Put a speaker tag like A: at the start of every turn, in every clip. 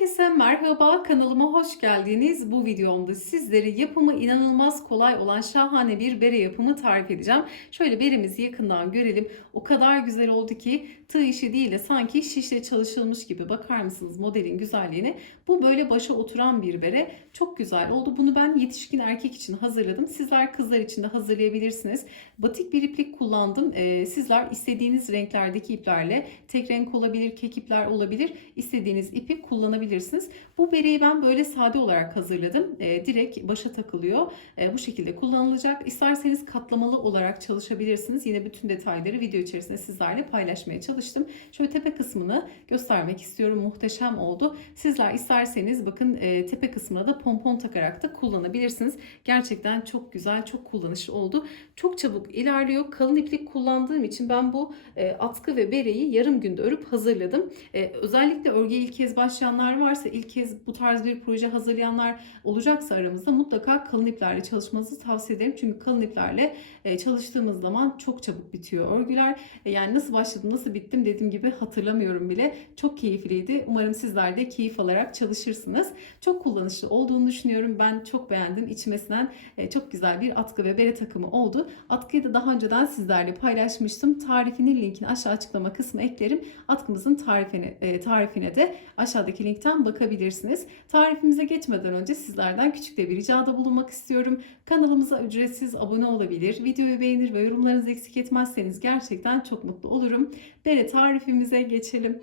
A: Herkese merhaba, kanalıma hoş geldiniz. Bu videomda sizlere yapımı inanılmaz kolay olan şahane bir bere yapımı tarif edeceğim. Şöyle beremizi yakından görelim. O kadar güzel oldu ki tığ işi değil de sanki şişle çalışılmış gibi. Bakar mısınız modelin güzelliğine? Bu böyle başa oturan bir bere. Çok güzel oldu. Bunu ben yetişkin erkek için hazırladım. Sizler kızlar için de hazırlayabilirsiniz. Batik bir iplik kullandım. Ee, sizler istediğiniz renklerdeki iplerle tek renk olabilir, kek ipler olabilir. İstediğiniz ipi kullanabilirsiniz. Bu bereyi ben böyle sade olarak hazırladım. Ee, direkt başa takılıyor. Ee, bu şekilde kullanılacak. İsterseniz katlamalı olarak çalışabilirsiniz. Yine bütün detayları video içerisinde sizlerle paylaşmaya çalıştım. Şöyle tepe kısmını göstermek istiyorum. Muhteşem oldu. Sizler isterseniz bakın e, tepe kısmına da pompon takarak da kullanabilirsiniz. Gerçekten çok güzel, çok kullanışlı oldu. Çok çabuk ilerliyor. Kalın iplik kullandığım için ben bu e, atkı ve bereyi yarım günde örüp hazırladım. E, özellikle örgüye ilk kez başlayanlar varsa, ilk kez bu tarz bir proje hazırlayanlar olacaksa aramızda mutlaka kalın iplerle çalışmanızı tavsiye ederim. Çünkü kalın iplerle e, çalıştığımız zaman çok çabuk bitiyor örgüler. E, yani nasıl başladım, nasıl bittim dediğim gibi hatırlamıyorum bile. Çok keyifliydi. Umarım sizler de keyif alarak çalışırsınız. Çok kullanışlı olduğunu düşünüyorum. Ben çok beğendim. İçime sinen e, çok güzel bir atkı ve bere takımı oldu. Atkıyı da daha önceden sizlerle paylaşmıştım. Tarifinin linkini aşağı açıklama kısmına eklerim. Atkımızın tarifine, e, tarifine de aşağıdaki linkten bakabilirsiniz. Tarifimize geçmeden önce sizlerden küçük de bir ricada bulunmak istiyorum. Kanalımıza ücretsiz abone olabilir, videoyu beğenir ve yorumlarınızı eksik etmezseniz gerçekten çok mutlu olurum. Bere tarifimize geçelim.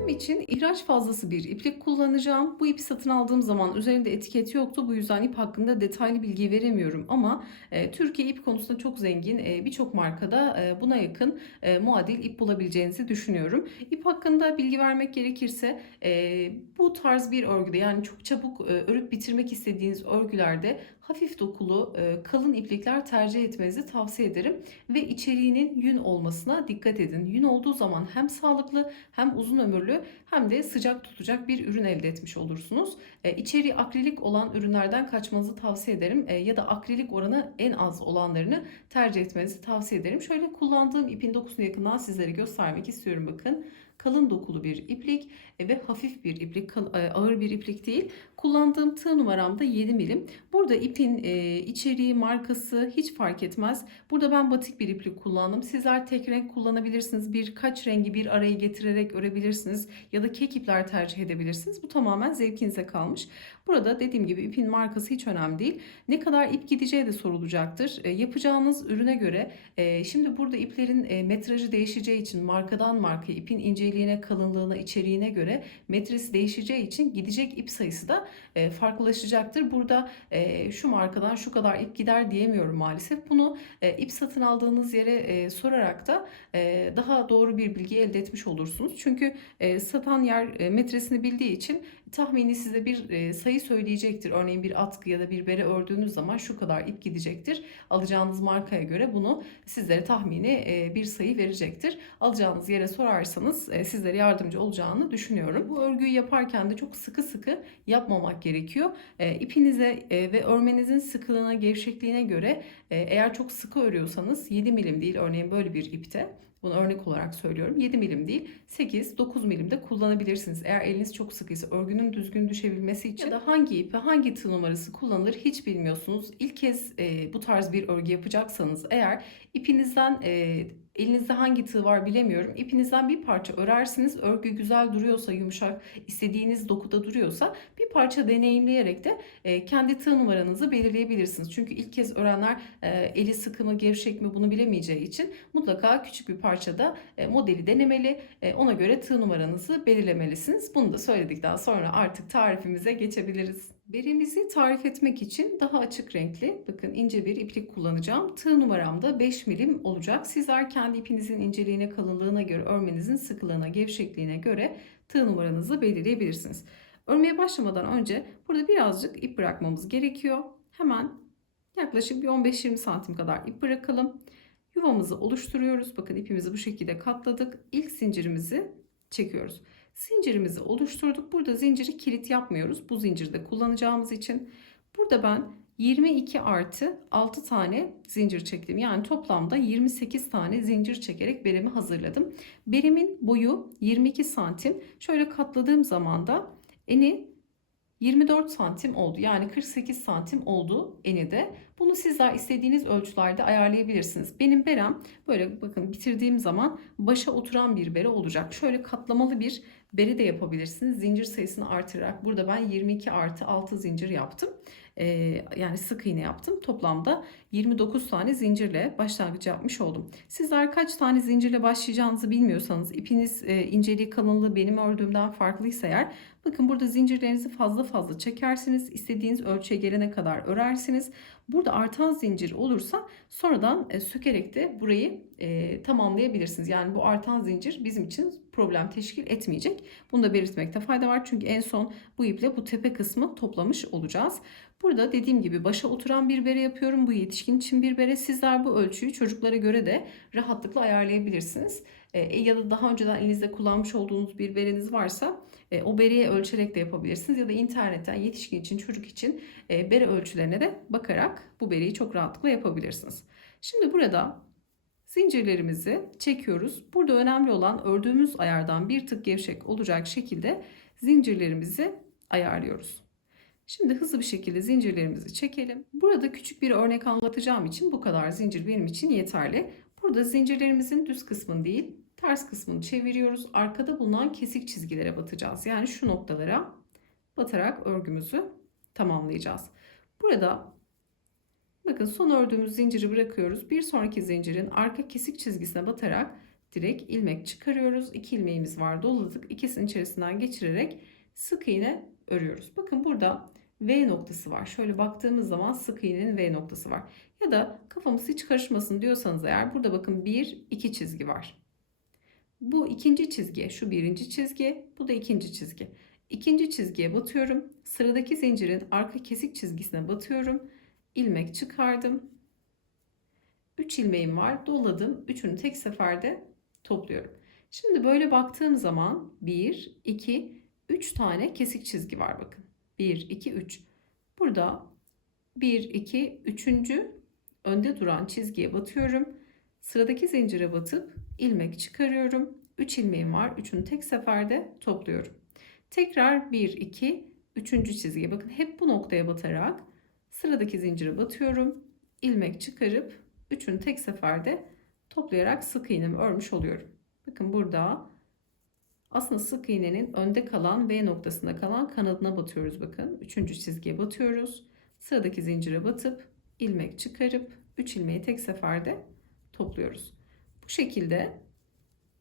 A: Örgüm için ihraç fazlası bir iplik kullanacağım. Bu ipi satın aldığım zaman üzerinde etiket yoktu. Bu yüzden ip hakkında detaylı bilgi veremiyorum ama e, Türkiye ip konusunda çok zengin. E, Birçok markada e, buna yakın e, muadil ip bulabileceğinizi düşünüyorum. İp hakkında bilgi vermek gerekirse e, bu tarz bir örgüde yani çok çabuk e, örüp bitirmek istediğiniz örgülerde hafif dokulu e, kalın iplikler tercih etmenizi tavsiye ederim ve içeriğinin yün olmasına dikkat edin. Yün olduğu zaman hem sağlıklı hem uzun ömürlü hem de sıcak tutacak bir ürün elde etmiş olursunuz. E, akrilik olan ürünlerden kaçmanızı tavsiye ederim E, ya da akrilik oranı en az olanlarını tercih etmenizi tavsiye ederim. Şöyle kullandığım ipin dokusunu yakından sizlere göstermek istiyorum bakın. Kalın dokulu bir iplik e, ve hafif bir iplik, e, ağır bir iplik değil. Kullandığım tığ numaram da 7 milim. Burada ipin içeriği, markası hiç fark etmez. Burada ben batik bir iplik kullandım. Sizler tek renk kullanabilirsiniz. Birkaç rengi bir araya getirerek örebilirsiniz. Ya da kek ipler tercih edebilirsiniz. Bu tamamen zevkinize kalmış. Burada dediğim gibi ipin markası hiç önemli değil. Ne kadar ip gideceği de sorulacaktır. E, yapacağınız ürüne göre. e, şimdi burada iplerin e, metrajı değişeceği için markadan markaya ipin inceliğine, kalınlığına, içeriğine göre metresi değişeceği için gidecek ip sayısı da e, farklılaşacaktır. Burada e, şu markadan şu kadar ip gider diyemiyorum maalesef. Bunu e, ip satın aldığınız yere e, sorarak da e, daha doğru bir bilgi elde etmiş olursunuz. Çünkü e, satan yer e, metresini bildiği için tahmini size bir e, sayı söyleyecektir. Örneğin bir atkı ya da bir bere ördüğünüz zaman şu kadar ip gidecektir. Alacağınız markaya göre bunu sizlere tahmini e, bir sayı verecektir. Alacağınız yere sorarsanız e, sizlere yardımcı olacağını düşünüyorum. Bu örgüyü yaparken de çok sıkı sıkı yapmamak gerekiyor. İpinize ve örmenizin sıkılığına, gevşekliğine göre eğer çok sıkı örüyorsanız 7 milim değil örneğin böyle bir ipte bunu örnek olarak söylüyorum. 7 milim değil 8-9 milim de kullanabilirsiniz. Eğer eliniz çok sıkıysa örgünün düzgün düşebilmesi için ya da hangi ipi hangi tığ numarası kullanılır hiç bilmiyorsunuz. İlk kez e, bu tarz bir örgü yapacaksanız eğer ipinizden e, Elinizde hangi tığ var bilemiyorum. İpinizden bir parça örersiniz. Örgü güzel duruyorsa, yumuşak, istediğiniz dokuda duruyorsa bir parça deneyimleyerek de e, kendi tığ numaranızı belirleyebilirsiniz. Çünkü ilk kez öğrenler e, eli sıkı mı, gevşek mi bunu bilemeyeceği için mutlaka küçük bir parçada e, modeli denemeli. E, ona göre tığ numaranızı belirlemelisiniz. Bunu da söyledikten sonra artık tarifimize geçebiliriz. Beremizi tarif etmek için daha açık renkli, bakın ince bir iplik kullanacağım. Tığ numaram da 5 milim olacak. Sizler kendi ipinizin inceliğine, kalınlığına göre, örmenizin sıkılığına, gevşekliğine göre tığ numaranızı belirleyebilirsiniz. Örmeye başlamadan önce burada birazcık ip bırakmamız gerekiyor. Hemen yaklaşık bir 15-20 santim kadar ip bırakalım. Yuvamızı oluşturuyoruz. Bakın ipimizi bu şekilde katladık. İlk zincirimizi çekiyoruz. Zincirimizi oluşturduk. Burada zinciri kilit yapmıyoruz. Bu zincirde kullanacağımız için. Burada ben 22 artı 6 tane zincir çektim. Yani toplamda 28 tane zincir çekerek beremi hazırladım. Berimin boyu 22 santim. Şöyle katladığım zaman da eni 24 santim oldu. Yani 48 santim oldu eni de. Bunu sizler istediğiniz ölçülerde ayarlayabilirsiniz. Benim berem böyle bakın bitirdiğim zaman başa oturan bir bere olacak. Şöyle katlamalı bir bere de yapabilirsiniz. Zincir sayısını artırarak burada ben 22 artı 6 zincir yaptım. Ee, yani sık iğne yaptım. Toplamda 29 tane zincirle başlangıç yapmış oldum. Sizler kaç tane zincirle başlayacağınızı bilmiyorsanız ipiniz e, inceliği kalınlığı benim ördüğümden farklıysa eğer bakın burada zincirlerinizi fazla fazla çekersiniz. İstediğiniz ölçüye gelene kadar örersiniz. Burada artan zincir olursa sonradan e, sökerek de burayı e, tamamlayabilirsiniz. Yani bu artan zincir bizim için problem teşkil etmeyecek. Bunu da belirtmekte fayda var. Çünkü en son bu iple bu tepe kısmı toplamış olacağız. Burada dediğim gibi başa oturan bir bere yapıyorum. Bu yetişkin için bir bere. Sizler bu ölçüyü çocuklara göre de rahatlıkla ayarlayabilirsiniz. E, ya da daha önceden elinizde kullanmış olduğunuz bir bereniz varsa e, o bereye ölçerek de yapabilirsiniz. Ya da internetten yetişkin için çocuk için e, bere ölçülerine de bakarak bu bereyi çok rahatlıkla yapabilirsiniz. Şimdi burada zincirlerimizi çekiyoruz. Burada önemli olan ördüğümüz ayardan bir tık gevşek olacak şekilde zincirlerimizi ayarlıyoruz. Şimdi hızlı bir şekilde zincirlerimizi çekelim. Burada küçük bir örnek anlatacağım için bu kadar zincir benim için yeterli. Burada zincirlerimizin düz kısmını değil ters kısmını çeviriyoruz. Arkada bulunan kesik çizgilere batacağız. Yani şu noktalara batarak örgümüzü tamamlayacağız. Burada bakın son ördüğümüz zinciri bırakıyoruz. Bir sonraki zincirin arka kesik çizgisine batarak direkt ilmek çıkarıyoruz. İki ilmeğimiz var doladık. İkisinin içerisinden geçirerek sık iğne örüyoruz. Bakın burada V noktası var. Şöyle baktığımız zaman sık iğnenin V noktası var. Ya da kafamız hiç karışmasın diyorsanız eğer burada bakın bir iki çizgi var. Bu ikinci çizgi, şu birinci çizgi, bu da ikinci çizgi. İkinci çizgiye batıyorum. Sıradaki zincirin arka kesik çizgisine batıyorum. İlmek çıkardım. 3 ilmeğim var. Doladım. Üçünü tek seferde topluyorum. Şimdi böyle baktığım zaman 1, 2, 3 tane kesik çizgi var bakın. 1, 2, 3. Burada 1, 2, 3. önde duran çizgiye batıyorum. Sıradaki zincire batıp ilmek çıkarıyorum. 3 ilmeğim var. Üçünü tek seferde topluyorum. Tekrar 1, 2, 3. çizgiye bakın. Hep bu noktaya batarak sıradaki zincire batıyorum. ilmek çıkarıp üçünü tek seferde toplayarak sık iğnemi örmüş oluyorum. Bakın burada aslında sık iğnenin önde kalan V noktasında kalan kanadına batıyoruz bakın. Üçüncü çizgiye batıyoruz. Sıradaki zincire batıp ilmek çıkarıp 3 ilmeği tek seferde topluyoruz. Bu şekilde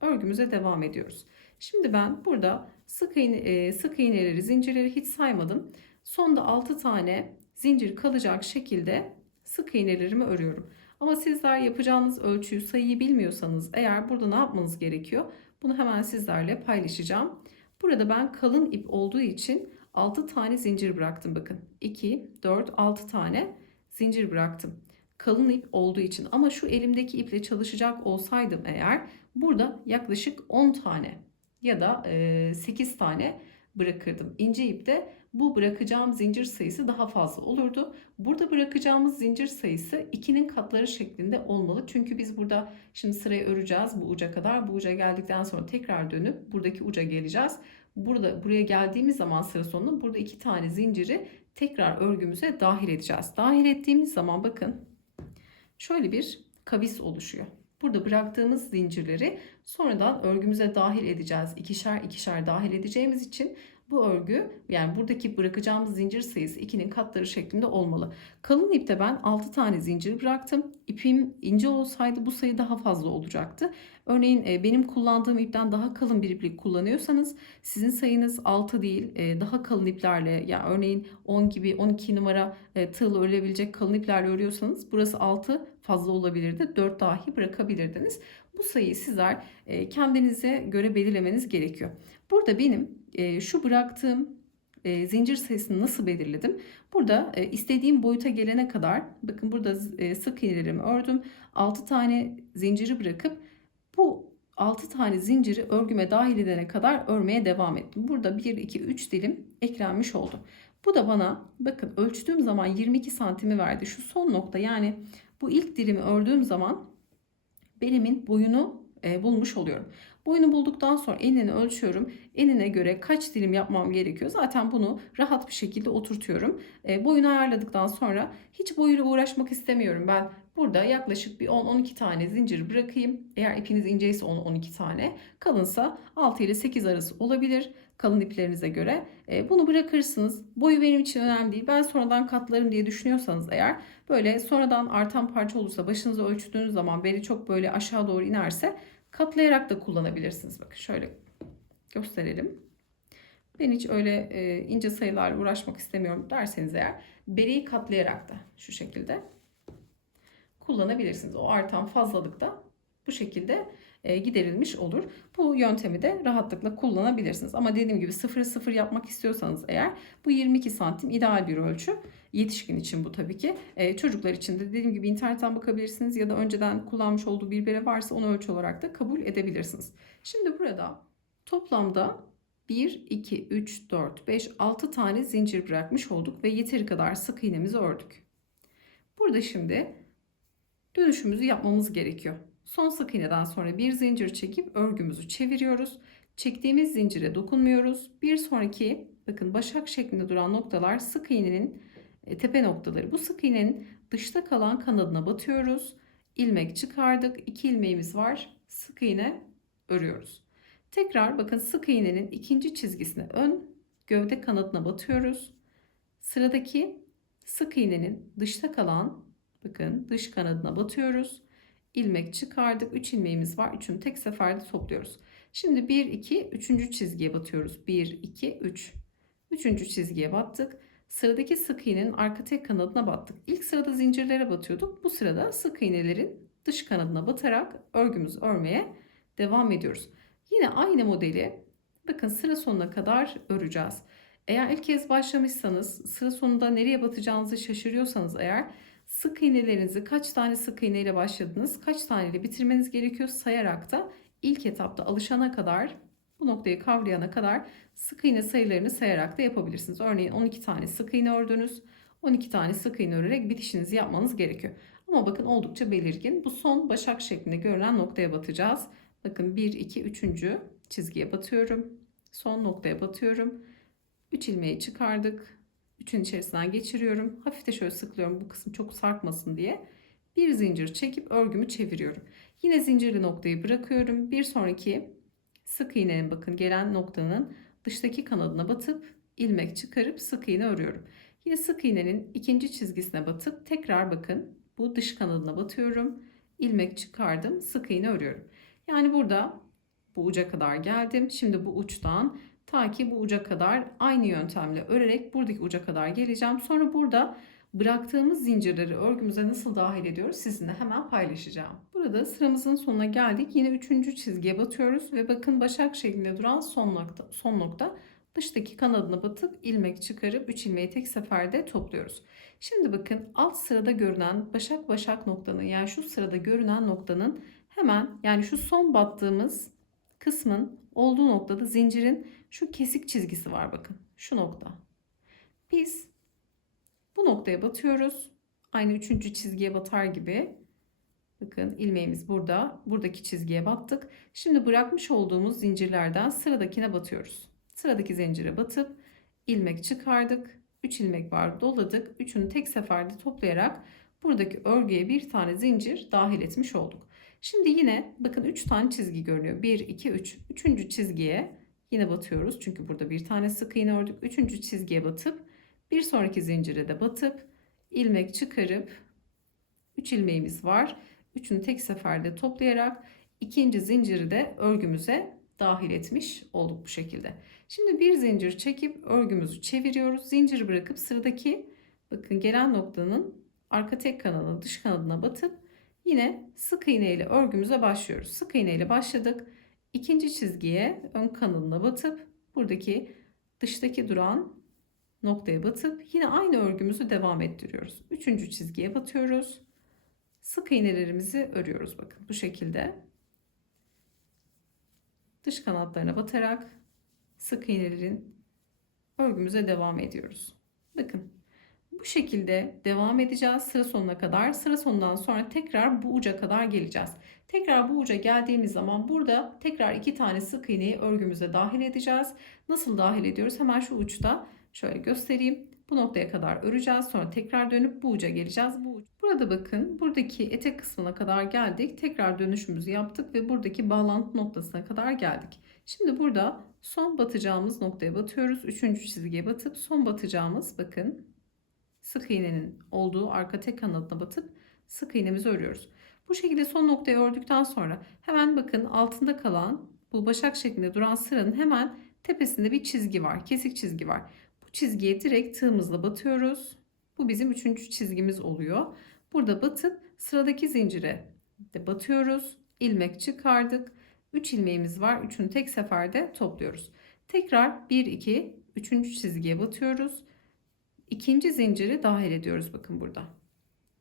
A: örgümüze devam ediyoruz. Şimdi ben burada sık iğne, e, sık iğneleri, zincirleri hiç saymadım. Sonda 6 tane zincir kalacak şekilde sık iğnelerimi örüyorum. Ama sizler yapacağınız ölçüyü, sayıyı bilmiyorsanız eğer burada ne yapmanız gerekiyor? Bunu hemen sizlerle paylaşacağım. Burada ben kalın ip olduğu için 6 tane zincir bıraktım bakın. 2, 4, 6 tane zincir bıraktım. Kalın ip olduğu için ama şu elimdeki iple çalışacak olsaydım eğer burada yaklaşık 10 tane ya da 8 tane bırakırdım. İnce ipte bu bırakacağım zincir sayısı daha fazla olurdu. Burada bırakacağımız zincir sayısı 2'nin katları şeklinde olmalı. Çünkü biz burada şimdi sırayı öreceğiz bu uca kadar. Bu uca geldikten sonra tekrar dönüp buradaki uca geleceğiz. Burada buraya geldiğimiz zaman sıra sonunda burada iki tane zinciri tekrar örgümüze dahil edeceğiz. Dahil ettiğimiz zaman bakın şöyle bir kavis oluşuyor. Burada bıraktığımız zincirleri sonradan örgümüze dahil edeceğiz. İkişer ikişer dahil edeceğimiz için bu örgü yani buradaki bırakacağımız zincir sayısı 2'nin katları şeklinde olmalı. Kalın ipte ben 6 tane zincir bıraktım. İpim ince olsaydı bu sayı daha fazla olacaktı. Örneğin e, benim kullandığım ipten daha kalın bir iplik kullanıyorsanız sizin sayınız 6 değil e, daha kalın iplerle ya yani örneğin 10 gibi 12 numara e, tığla örülebilecek kalın iplerle örüyorsanız burası 6 fazla olabilirdi. 4 dahi bırakabilirdiniz. Bu sayıyı sizler kendinize göre belirlemeniz gerekiyor. Burada benim şu bıraktığım zincir sayısını nasıl belirledim? Burada istediğim boyuta gelene kadar bakın burada sık iğnelerimi ördüm. 6 tane zinciri bırakıp bu 6 tane zinciri örgüme dahil edene kadar örmeye devam ettim. Burada 1, 2, 3 dilim eklenmiş oldu. Bu da bana bakın ölçtüğüm zaman 22 santimi verdi. Şu son nokta yani bu ilk dilimi ördüğüm zaman belimin boyunu e, bulmuş oluyorum. Boyunu bulduktan sonra enini ölçüyorum. Enine göre kaç dilim yapmam gerekiyor. Zaten bunu rahat bir şekilde oturtuyorum. E, boyunu ayarladıktan sonra hiç boyuyla uğraşmak istemiyorum. Ben burada yaklaşık bir 10-12 tane zincir bırakayım. Eğer ipiniz inceyse 10-12 tane. Kalınsa 6 ile 8 arası olabilir. Kalın iplerinize göre. E, bunu bırakırsınız. Boyu benim için önemli değil. Ben sonradan katlarım diye düşünüyorsanız eğer böyle sonradan artan parça olursa başınızı ölçtüğünüz zaman beli çok böyle aşağı doğru inerse katlayarak da kullanabilirsiniz. Bakın şöyle gösterelim. Ben hiç öyle e, ince sayılarla uğraşmak istemiyorum derseniz eğer beriyi katlayarak da şu şekilde kullanabilirsiniz. O artan fazlalık da bu şekilde giderilmiş olur. Bu yöntemi de rahatlıkla kullanabilirsiniz. Ama dediğim gibi 0 0 yapmak istiyorsanız eğer bu 22 santim ideal bir ölçü. Yetişkin için bu tabii ki. E, çocuklar için de dediğim gibi internetten bakabilirsiniz ya da önceden kullanmış olduğu bir bere varsa onu ölçü olarak da kabul edebilirsiniz. Şimdi burada toplamda 1, 2, 3, 4, 5, 6 tane zincir bırakmış olduk ve yeteri kadar sık iğnemizi ördük. Burada şimdi dönüşümüzü yapmamız gerekiyor. Son sık iğneden sonra bir zincir çekip örgümüzü çeviriyoruz. Çektiğimiz zincire dokunmuyoruz. Bir sonraki bakın başak şeklinde duran noktalar sık iğnenin e, tepe noktaları. Bu sık iğnenin dışta kalan kanadına batıyoruz. İlmek çıkardık. İki ilmeğimiz var. Sık iğne örüyoruz. Tekrar bakın sık iğnenin ikinci çizgisine ön gövde kanadına batıyoruz. Sıradaki sık iğnenin dışta kalan bakın dış kanadına batıyoruz. İlmek çıkardık. 3 ilmeğimiz var. Üçünü tek seferde topluyoruz. Şimdi 1 2 3. çizgiye batıyoruz. 1 2 3. 3. çizgiye battık. Sıradaki sık iğnenin arka tek kanadına battık. İlk sırada zincirlere batıyorduk. Bu sırada sık iğnelerin dış kanadına batarak örgümüzü örmeye devam ediyoruz. Yine aynı modeli bakın sıra sonuna kadar öreceğiz. Eğer ilk kez başlamışsanız sıra sonunda nereye batacağınızı şaşırıyorsanız eğer sık iğnelerinizi kaç tane sık iğne ile başladınız, kaç tane ile bitirmeniz gerekiyor sayarak da ilk etapta alışana kadar bu noktayı kavrayana kadar sık iğne sayılarını sayarak da yapabilirsiniz. Örneğin 12 tane sık iğne ördünüz. 12 tane sık iğne örerek bitişinizi yapmanız gerekiyor. Ama bakın oldukça belirgin. Bu son başak şeklinde görünen noktaya batacağız. Bakın 1, 2, 3. çizgiye batıyorum. Son noktaya batıyorum. 3 ilmeği çıkardık. Üçün içerisinden geçiriyorum. Hafif de şöyle sıklıyorum bu kısım çok sarkmasın diye. Bir zincir çekip örgümü çeviriyorum. Yine zincirli noktayı bırakıyorum. Bir sonraki sık iğnenin bakın gelen noktanın dıştaki kanadına batıp ilmek çıkarıp sık iğne örüyorum. Yine sık iğnenin ikinci çizgisine batıp tekrar bakın bu dış kanadına batıyorum. ilmek çıkardım sık iğne örüyorum. Yani burada bu uca kadar geldim. Şimdi bu uçtan ta ki bu uca kadar aynı yöntemle örerek buradaki uca kadar geleceğim. Sonra burada bıraktığımız zincirleri örgümüze nasıl dahil ediyoruz sizinle hemen paylaşacağım. Burada sıramızın sonuna geldik. Yine üçüncü çizgiye batıyoruz ve bakın başak şeklinde duran son nokta, son nokta dıştaki kanadına batıp ilmek çıkarıp 3 ilmeği tek seferde topluyoruz. Şimdi bakın alt sırada görünen başak başak noktanın yani şu sırada görünen noktanın hemen yani şu son battığımız kısmın olduğu noktada zincirin şu kesik çizgisi var bakın. Şu nokta. Biz bu noktaya batıyoruz. Aynı üçüncü çizgiye batar gibi. Bakın ilmeğimiz burada. Buradaki çizgiye battık. Şimdi bırakmış olduğumuz zincirlerden sıradakine batıyoruz. Sıradaki zincire batıp ilmek çıkardık. 3 ilmek var doladık. Üçünü tek seferde toplayarak buradaki örgüye bir tane zincir dahil etmiş olduk. Şimdi yine bakın 3 tane çizgi görünüyor. 1, 2, 3. Üçüncü çizgiye yine batıyoruz. Çünkü burada bir tane sık iğne ördük. Üçüncü çizgiye batıp bir sonraki zincire de batıp ilmek çıkarıp 3 ilmeğimiz var. Üçünü tek seferde toplayarak ikinci zinciri de örgümüze dahil etmiş olduk bu şekilde. Şimdi bir zincir çekip örgümüzü çeviriyoruz. Zinciri bırakıp sıradaki bakın gelen noktanın arka tek kanadına dış kanadına batıp yine sık iğne ile örgümüze başlıyoruz. Sık iğne ile başladık. İkinci çizgiye ön kanadına batıp buradaki dıştaki duran noktaya batıp yine aynı örgümüzü devam ettiriyoruz. Üçüncü çizgiye batıyoruz. Sık iğnelerimizi örüyoruz bakın bu şekilde. Dış kanatlarına batarak sık iğnelerin örgümüze devam ediyoruz. Bakın bu şekilde devam edeceğiz sıra sonuna kadar. Sıra sonundan sonra tekrar bu uca kadar geleceğiz. Tekrar bu uca geldiğimiz zaman burada tekrar iki tane sık iğneyi örgümüze dahil edeceğiz. Nasıl dahil ediyoruz? Hemen şu uçta şöyle göstereyim. Bu noktaya kadar öreceğiz. Sonra tekrar dönüp bu uca geleceğiz. Bu uç. Burada bakın buradaki etek kısmına kadar geldik. Tekrar dönüşümüzü yaptık ve buradaki bağlantı noktasına kadar geldik. Şimdi burada son batacağımız noktaya batıyoruz. Üçüncü çizgiye batıp son batacağımız bakın sık iğnenin olduğu arka tek kanadına batıp sık iğnemizi örüyoruz. Bu şekilde son noktayı ördükten sonra hemen bakın altında kalan bu başak şeklinde duran sıranın hemen tepesinde bir çizgi var. Kesik çizgi var. Bu çizgiye direkt tığımızla batıyoruz. Bu bizim üçüncü çizgimiz oluyor. Burada batıp sıradaki zincire de batıyoruz. İlmek çıkardık. 3 ilmeğimiz var. Üçünü tek seferde topluyoruz. Tekrar 1 2 3. çizgiye batıyoruz. İkinci zinciri dahil ediyoruz bakın burada.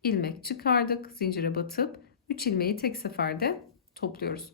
A: İlmek çıkardık, zincire batıp 3 ilmeği tek seferde topluyoruz.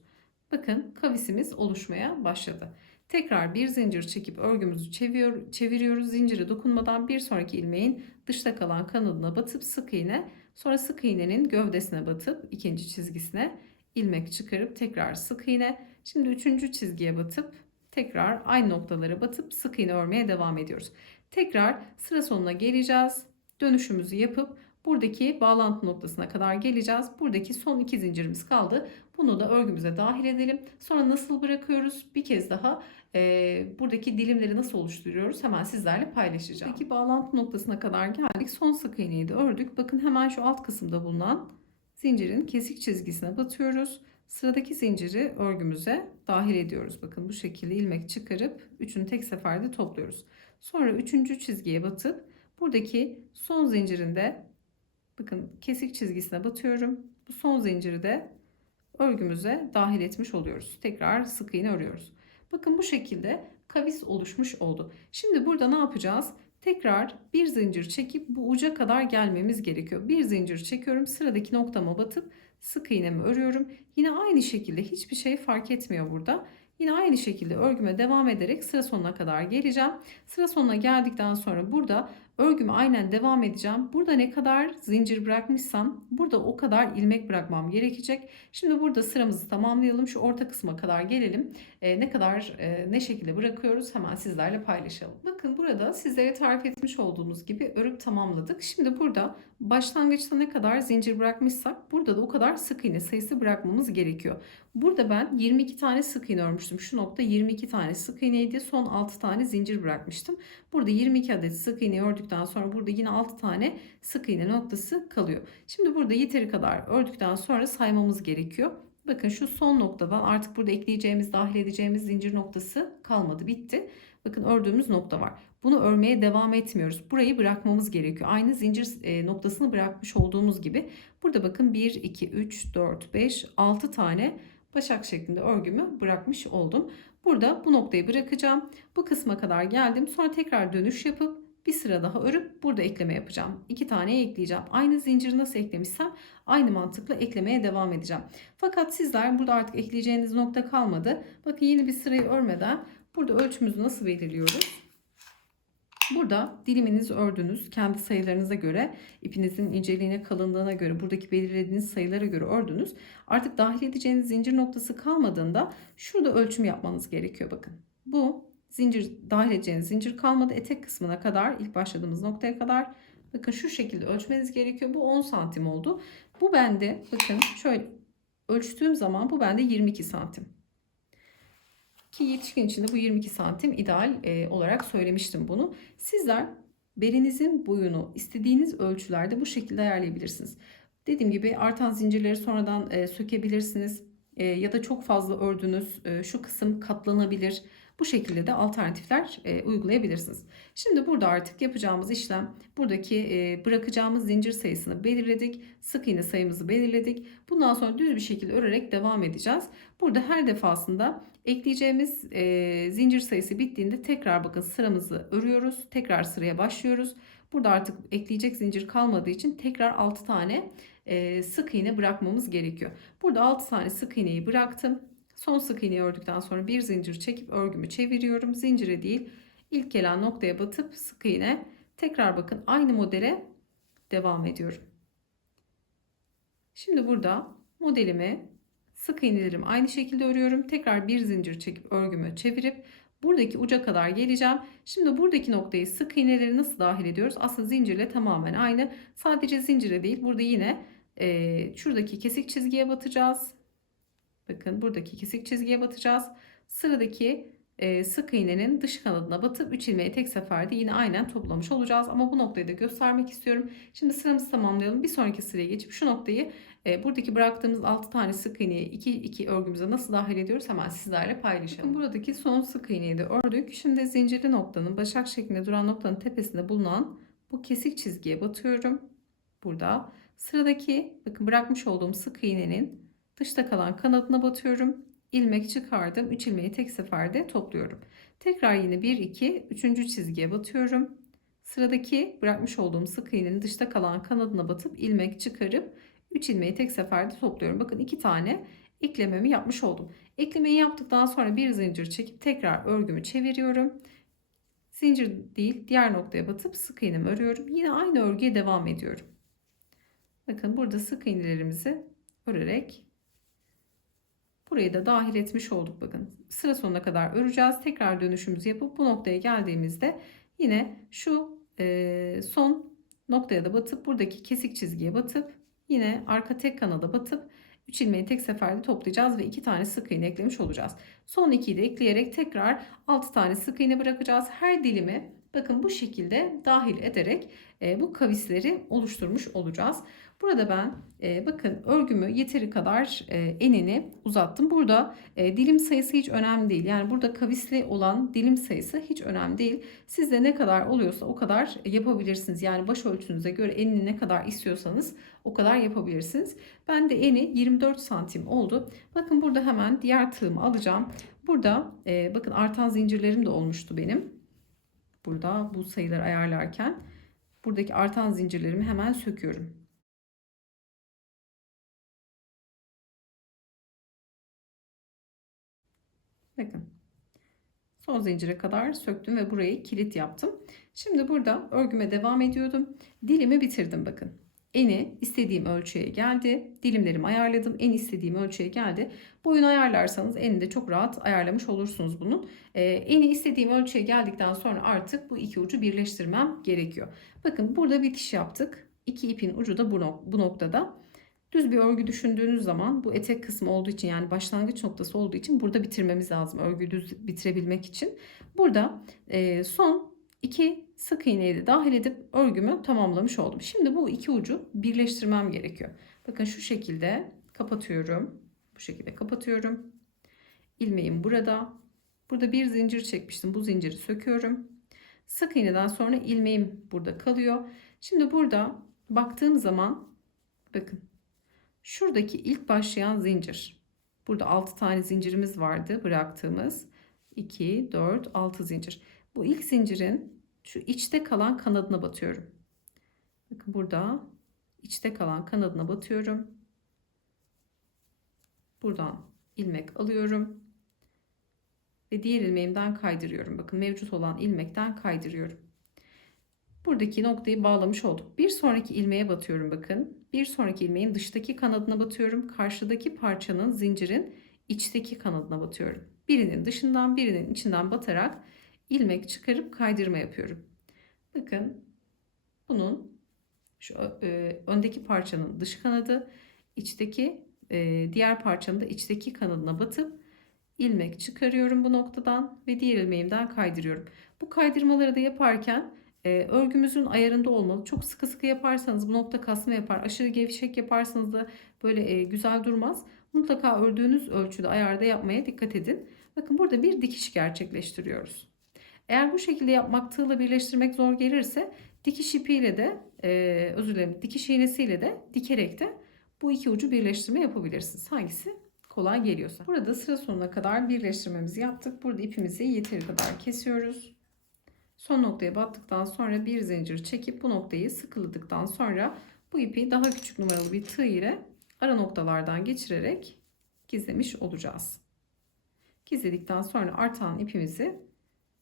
A: Bakın kavisimiz oluşmaya başladı. Tekrar bir zincir çekip örgümüzü çeviriyor, çeviriyoruz. Zincire dokunmadan bir sonraki ilmeğin dışta kalan kanadına batıp sık iğne, sonra sık iğnenin gövdesine batıp ikinci çizgisine ilmek çıkarıp tekrar sık iğne. Şimdi üçüncü çizgiye batıp tekrar aynı noktalara batıp sık iğne örmeye devam ediyoruz. Tekrar sıra sonuna geleceğiz. Dönüşümüzü yapıp buradaki bağlantı noktasına kadar geleceğiz. Buradaki son iki zincirimiz kaldı. Bunu da örgümüze dahil edelim. Sonra nasıl bırakıyoruz? Bir kez daha e, buradaki dilimleri nasıl oluşturuyoruz? Hemen sizlerle paylaşacağım. Buradaki bağlantı noktasına kadar geldik. Son sık iğneyi de ördük. Bakın hemen şu alt kısımda bulunan zincirin kesik çizgisine batıyoruz. Sıradaki zinciri örgümüze dahil ediyoruz. Bakın bu şekilde ilmek çıkarıp üçünü tek seferde topluyoruz. Sonra üçüncü çizgiye batıp buradaki son zincirinde bakın kesik çizgisine batıyorum. Bu son zinciri de örgümüze dahil etmiş oluyoruz. Tekrar sık iğne örüyoruz. Bakın bu şekilde kavis oluşmuş oldu. Şimdi burada ne yapacağız? Tekrar bir zincir çekip bu uca kadar gelmemiz gerekiyor. Bir zincir çekiyorum. Sıradaki noktama batıp sık iğnemi örüyorum. Yine aynı şekilde hiçbir şey fark etmiyor burada. Yine aynı şekilde örgüme devam ederek sıra sonuna kadar geleceğim. Sıra sonuna geldikten sonra burada örgüme aynen devam edeceğim. Burada ne kadar zincir bırakmışsam burada o kadar ilmek bırakmam gerekecek. Şimdi burada sıramızı tamamlayalım. Şu orta kısma kadar gelelim. E, ne kadar e, ne şekilde bırakıyoruz hemen sizlerle paylaşalım. Bakın burada sizlere tarif etmiş olduğumuz gibi örüp tamamladık. Şimdi burada başlangıçta ne kadar zincir bırakmışsak burada da o kadar sık iğne sayısı bırakmamız gerekiyor. Burada ben 22 tane sık iğne örmüştüm. Şu nokta 22 tane sık iğneydi. Son 6 tane zincir bırakmıştım. Burada 22 adet sık iğne ördükten sonra burada yine 6 tane sık iğne noktası kalıyor. Şimdi burada yeteri kadar ördükten sonra saymamız gerekiyor. Bakın şu son noktadan artık burada ekleyeceğimiz, dahil edeceğimiz zincir noktası kalmadı, bitti. Bakın ördüğümüz nokta var. Bunu örmeye devam etmiyoruz. Burayı bırakmamız gerekiyor. Aynı zincir e, noktasını bırakmış olduğumuz gibi. Burada bakın 1, 2, 3, 4, 5, 6 tane başak şeklinde örgümü bırakmış oldum. Burada bu noktayı bırakacağım. Bu kısma kadar geldim. Sonra tekrar dönüş yapıp bir sıra daha örüp burada ekleme yapacağım. İki tane ekleyeceğim. Aynı zinciri nasıl eklemişsem aynı mantıkla eklemeye devam edeceğim. Fakat sizler burada artık ekleyeceğiniz nokta kalmadı. Bakın yeni bir sırayı örmeden burada ölçümüzü nasıl belirliyoruz? Burada diliminizi ördünüz. Kendi sayılarınıza göre, ipinizin inceliğine, kalınlığına göre, buradaki belirlediğiniz sayılara göre ördünüz. Artık dahil edeceğiniz zincir noktası kalmadığında şurada ölçüm yapmanız gerekiyor bakın. Bu zincir dahil zincir kalmadı. Etek kısmına kadar, ilk başladığımız noktaya kadar bakın şu şekilde ölçmeniz gerekiyor. Bu 10 santim oldu. Bu bende bakın şöyle ölçtüğüm zaman bu bende 22 santim. Ki yetişkin için de bu 22 santim ideal e, olarak söylemiştim bunu. Sizler belinizin boyunu istediğiniz ölçülerde bu şekilde ayarlayabilirsiniz. Dediğim gibi artan zincirleri sonradan e, sökebilirsiniz. E, ya da çok fazla ördünüz e, şu kısım katlanabilir. Bu şekilde de alternatifler e, uygulayabilirsiniz. Şimdi burada artık yapacağımız işlem buradaki e, bırakacağımız zincir sayısını belirledik. Sık iğne sayımızı belirledik. Bundan sonra düz bir şekilde örerek devam edeceğiz. Burada her defasında ekleyeceğimiz zincir sayısı bittiğinde tekrar bakın sıramızı örüyoruz. Tekrar sıraya başlıyoruz. Burada artık ekleyecek zincir kalmadığı için tekrar 6 tane sık iğne bırakmamız gerekiyor. Burada 6 tane sık iğneyi bıraktım. Son sık iğneyi ördükten sonra bir zincir çekip örgümü çeviriyorum. Zincire değil ilk gelen noktaya batıp sık iğne Tekrar bakın aynı modele devam ediyorum. Şimdi burada modelimi sık iğnelerimi aynı şekilde örüyorum. Tekrar bir zincir çekip örgümü çevirip buradaki uca kadar geleceğim. Şimdi buradaki noktayı sık iğneleri nasıl dahil ediyoruz? Aslında zincirle tamamen aynı. Sadece zincire değil burada yine e, şuradaki kesik çizgiye batacağız. Bakın buradaki kesik çizgiye batacağız. Sıradaki e, sık iğnenin dış kanadına batıp 3 ilmeği tek seferde yine aynen toplamış olacağız. Ama bu noktayı da göstermek istiyorum. Şimdi sıramızı tamamlayalım. Bir sonraki sıraya geçip şu noktayı e, buradaki bıraktığımız 6 tane sık iğneyi 2 2 örgümüze nasıl dahil ediyoruz hemen sizlerle paylaşalım. Bakın buradaki son sık iğneyi de ördük. Şimdi zincirli noktanın başak şeklinde duran noktanın tepesinde bulunan bu kesik çizgiye batıyorum. Burada sıradaki bakın bırakmış olduğum sık iğnenin dışta kalan kanadına batıyorum ilmek çıkardım. 3 ilmeği tek seferde topluyorum. Tekrar yine 1 2 3. çizgiye batıyorum. Sıradaki bırakmış olduğum sık iğnenin dışta kalan kanadına batıp ilmek çıkarıp 3 ilmeği tek seferde topluyorum. Bakın 2 tane eklememi yapmış oldum. Eklemeyi yaptıktan sonra bir zincir çekip tekrar örgümü çeviriyorum. Zincir değil diğer noktaya batıp sık iğnemi örüyorum. Yine aynı örgüye devam ediyorum. Bakın burada sık iğnelerimizi örerek Burayı da dahil etmiş olduk bakın. Sıra sonuna kadar öreceğiz. Tekrar dönüşümüzü yapıp bu noktaya geldiğimizde yine şu e, son noktaya da batıp buradaki kesik çizgiye batıp yine arka tek kanada batıp 3 ilmeği tek seferde toplayacağız ve 2 tane sık iğne eklemiş olacağız. Son 2'yi de ekleyerek tekrar 6 tane sık iğne bırakacağız. Her dilimi bakın bu şekilde dahil ederek e, bu kavisleri oluşturmuş olacağız. Burada ben e, bakın örgümü yeteri kadar e, enini uzattım. Burada e, dilim sayısı hiç önemli değil. Yani burada kavisli olan dilim sayısı hiç önemli değil. Sizde ne kadar oluyorsa o kadar yapabilirsiniz. Yani baş ölçünüze göre enini ne kadar istiyorsanız o kadar yapabilirsiniz. Ben de eni 24 santim oldu. Bakın burada hemen diğer tığımı alacağım. Burada e, bakın artan zincirlerim de olmuştu benim. Burada bu sayıları ayarlarken buradaki artan zincirlerimi hemen söküyorum. Bakın. Son zincire kadar söktüm ve burayı kilit yaptım. Şimdi burada örgüme devam ediyordum. Dilimi bitirdim bakın. Eni istediğim ölçüye geldi. Dilimlerimi ayarladım. En istediğim ölçüye geldi. Boyunu ayarlarsanız eni de çok rahat ayarlamış olursunuz bunun. Ee, eni istediğim ölçüye geldikten sonra artık bu iki ucu birleştirmem gerekiyor. Bakın burada bitiş yaptık. İki ipin ucu da bu, nok bu noktada. Düz bir örgü düşündüğünüz zaman bu etek kısmı olduğu için yani başlangıç noktası olduğu için burada bitirmemiz lazım örgüyü düz bitirebilmek için. Burada e, son iki sık iğneyi de dahil edip örgümü tamamlamış oldum. Şimdi bu iki ucu birleştirmem gerekiyor. Bakın şu şekilde kapatıyorum. Bu şekilde kapatıyorum. İlmeğim burada. Burada bir zincir çekmiştim. Bu zinciri söküyorum. Sık iğneden sonra ilmeğim burada kalıyor. Şimdi burada baktığım zaman bakın Şuradaki ilk başlayan zincir. Burada 6 tane zincirimiz vardı bıraktığımız. 2, 4, 6 zincir. Bu ilk zincirin şu içte kalan kanadına batıyorum. Bakın burada içte kalan kanadına batıyorum. Buradan ilmek alıyorum. Ve diğer ilmeğimden kaydırıyorum. Bakın mevcut olan ilmekten kaydırıyorum. Buradaki noktayı bağlamış olduk. Bir sonraki ilmeğe batıyorum bakın. Bir sonraki ilmeğin dıştaki kanadına batıyorum. Karşıdaki parçanın zincirin içteki kanadına batıyorum. Birinin dışından birinin içinden batarak ilmek çıkarıp kaydırma yapıyorum. Bakın bunun şu e, öndeki parçanın dış kanadı, içteki e, diğer parçanın da içteki kanadına batıp ilmek çıkarıyorum bu noktadan ve diğer ilmeğimden kaydırıyorum. Bu kaydırmaları da yaparken e, örgümüzün ayarında olmalı. Çok sıkı sıkı yaparsanız bu nokta kasma yapar. Aşırı gevşek yaparsanız da böyle e, güzel durmaz. Mutlaka ördüğünüz ölçüde ayarda yapmaya dikkat edin. Bakın burada bir dikiş gerçekleştiriyoruz. Eğer bu şekilde yapmak tığla birleştirmek zor gelirse dikiş ipiyle de e, özür dilerim dikiş iğnesiyle de dikerek de bu iki ucu birleştirme yapabilirsiniz. Hangisi kolay geliyorsa. Burada sıra sonuna kadar birleştirmemizi yaptık. Burada ipimizi yeteri kadar kesiyoruz. Son noktaya battıktan sonra bir zincir çekip bu noktayı sıkıladıktan sonra bu ipi daha küçük numaralı bir tığ ile ara noktalardan geçirerek gizlemiş olacağız. Gizledikten sonra artan ipimizi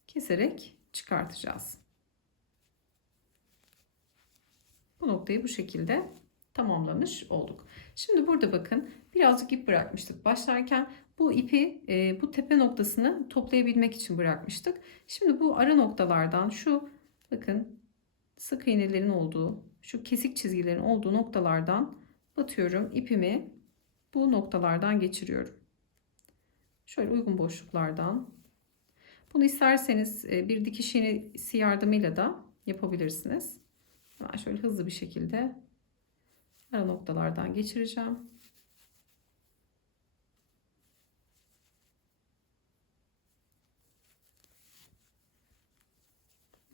A: keserek çıkartacağız. Bu noktayı bu şekilde tamamlamış olduk. Şimdi burada bakın birazcık ip bırakmıştık başlarken. Bu ipi e, bu tepe noktasını toplayabilmek için bırakmıştık. Şimdi bu ara noktalardan şu bakın sık iğnelerin olduğu şu kesik çizgilerin olduğu noktalardan batıyorum ipimi bu noktalardan geçiriyorum. Şöyle uygun boşluklardan. Bunu isterseniz e, bir dikiş iğnesi yardımıyla da yapabilirsiniz. Hemen şöyle hızlı bir şekilde ara noktalardan geçireceğim.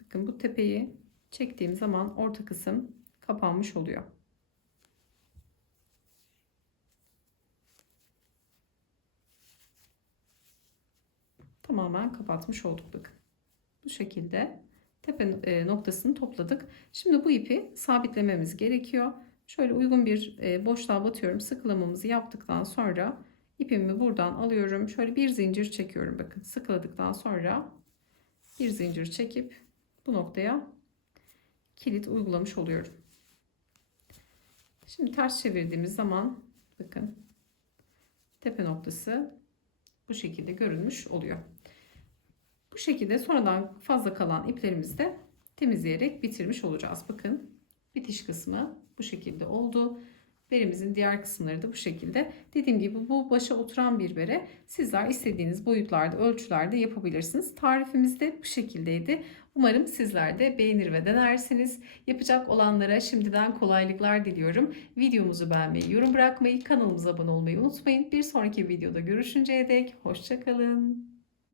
A: Bakın bu tepeyi çektiğim zaman orta kısım kapanmış oluyor. Tamamen kapatmış olduk bakın. Bu şekilde tepe e, noktasını topladık. Şimdi bu ipi sabitlememiz gerekiyor. Şöyle uygun bir e, boşluğa batıyorum. Sıkılamamızı yaptıktan sonra ipimi buradan alıyorum. Şöyle bir zincir çekiyorum bakın. Sıkıladıktan sonra bir zincir çekip bu noktaya kilit uygulamış oluyorum. Şimdi ters çevirdiğimiz zaman bakın tepe noktası bu şekilde görünmüş oluyor. Bu şekilde sonradan fazla kalan iplerimizi de temizleyerek bitirmiş olacağız. Bakın bitiş kısmı bu şekilde oldu. Berimizin diğer kısımları da bu şekilde. Dediğim gibi bu başa oturan bir bere sizler istediğiniz boyutlarda, ölçülerde yapabilirsiniz. Tarifimiz de bu şekildeydi. Umarım sizler de beğenir ve denersiniz. Yapacak olanlara şimdiden kolaylıklar diliyorum. Videomuzu beğenmeyi, yorum bırakmayı, kanalımıza abone olmayı unutmayın. Bir sonraki videoda görüşünceye dek hoşçakalın.